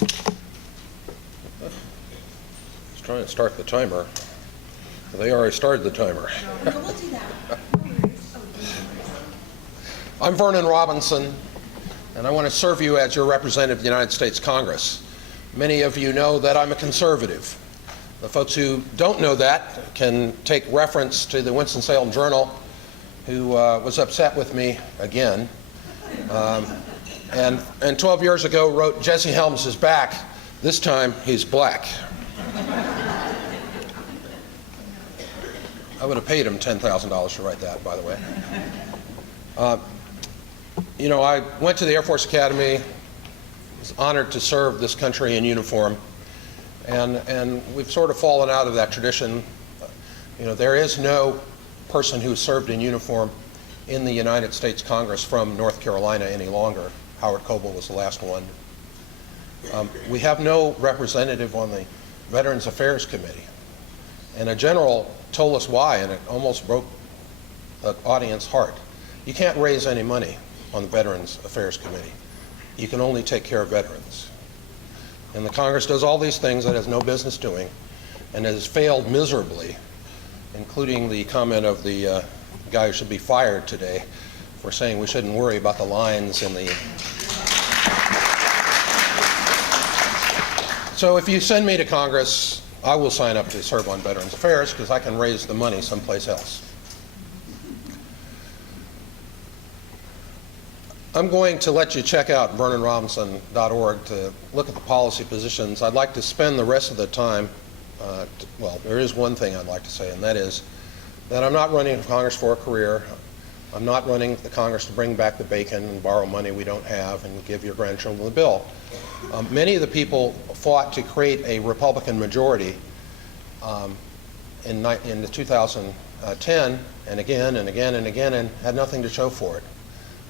was trying to start the timer. They already started the timer. No, we'll do that. I'm Vernon Robinson, and I want to serve you as your representative of the United States Congress. Many of you know that I'm a conservative. The folks who don't know that can take reference to the Winston-Salem Journal, who was upset with me again. And 12 years ago wrote, "Jesse Helms is back. This time he's black." I would have paid him $10,000 to write that, by the way. You know, I went to the Air Force Academy, was honored to serve this country in uniform, and we've sort of fallen out of that tradition. You know, there is no person who served in uniform in the United States Congress from North Carolina any longer. Howard Coble was the last one. We have no representative on the Veterans Affairs Committee. And a general told us why, and it almost broke the audience heart. You can't raise any money on the Veterans Affairs Committee. You can only take care of veterans. And the Congress does all these things that it has no business doing, and has failed miserably, including the comment of the guy who should be fired today for saying we shouldn't worry about the lines in the... So if you send me to Congress, I will sign up to serve on Veterans Affairs because I can raise the money someplace else. I'm going to let you check out vernonrobinson.org to look at the policy positions. I'd like to spend the rest of the time, well, there is one thing I'd like to say, and that is that I'm not running for Congress for a career. I'm not running the Congress to bring back the bacon and borrow money we don't have and give your grandchildren the bill. Many of the people fought to create a Republican majority in the 2010, and again and again and again, and had nothing to show for it.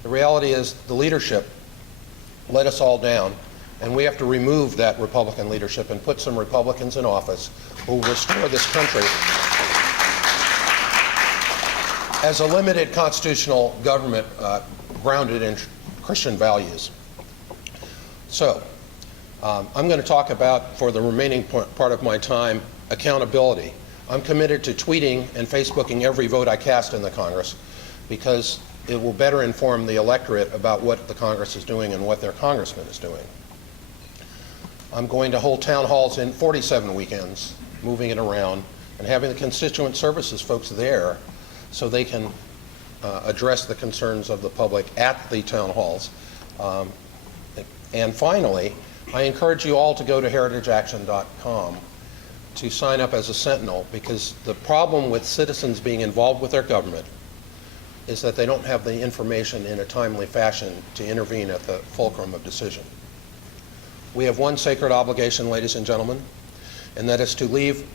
The reality is the leadership let us all down, and we have to remove that Republican leadership and put some Republicans in office who will restore this country as a limited constitutional government grounded in Christian values. So, I'm going to talk about, for the remaining part of my time, accountability. I'm committed to tweeting and Facebooking every vote I cast in the Congress because it will better inform the electorate about what the Congress is doing and what their congressman is doing. I'm going to hold town halls in 47 weekends, moving it around, and having the constituent services folks there so they can address the concerns of the public at the town halls. And finally, I encourage you all to go to heritageaction.com to sign up as a sentinel, because the problem with citizens being involved with their government is that they don't have the information in a timely fashion to intervene at the fulcrum of decision. We have one sacred obligation, ladies and gentlemen, and that is to leave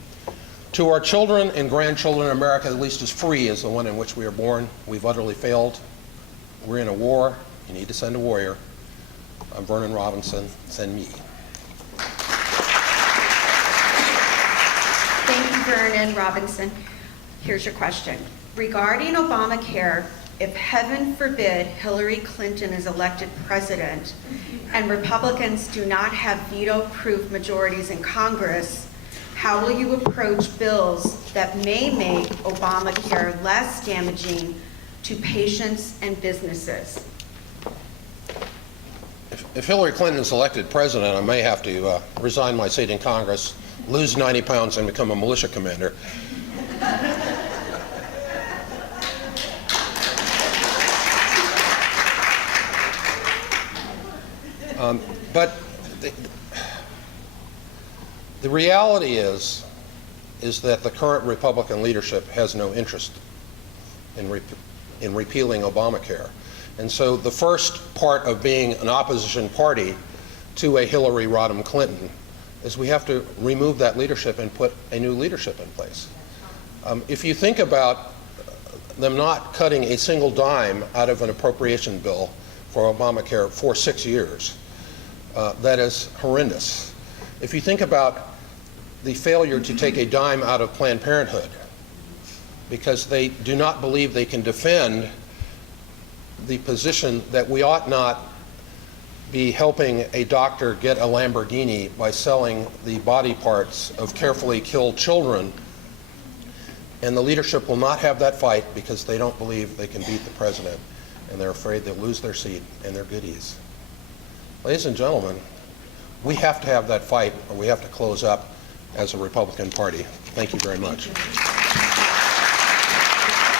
to our children and grandchildren America at least as free as the one in which we are born. We've utterly failed. We're in a war. You need to send a warrior. I'm Vernon Robinson. Send me. Thank you, Vernon Robinson. Here's your question. Regarding Obamacare, if heaven forbid Hillary Clinton is elected president and Republicans do not have veto-proof majorities in Congress, how will you approach bills that may make Obamacare less damaging to patients and businesses? If Hillary Clinton is elected president, I may have to resign my seat in Congress, lose 90 pounds, and become a militia commander. But the reality is that the current Republican leadership has no interest in repealing Obamacare. And so the first part of being an opposition party to a Hillary Rodham Clinton is we have to remove that leadership and put a new leadership in place. If you think about them not cutting a single dime out of an appropriation bill for Obamacare for 6 years, that is horrendous. If you think about the failure to take a dime out of Planned Parenthood because they do not believe they can defend the position that we ought not be helping a doctor get a Lamborghini by selling the body parts of carefully killed children. And the leadership will not have that fight because they don't believe they can beat the president, and they're afraid they'll lose their seat and their goodies. Ladies and gentlemen, we have to have that fight, or we have to close up as a Republican Party. Thank you very much.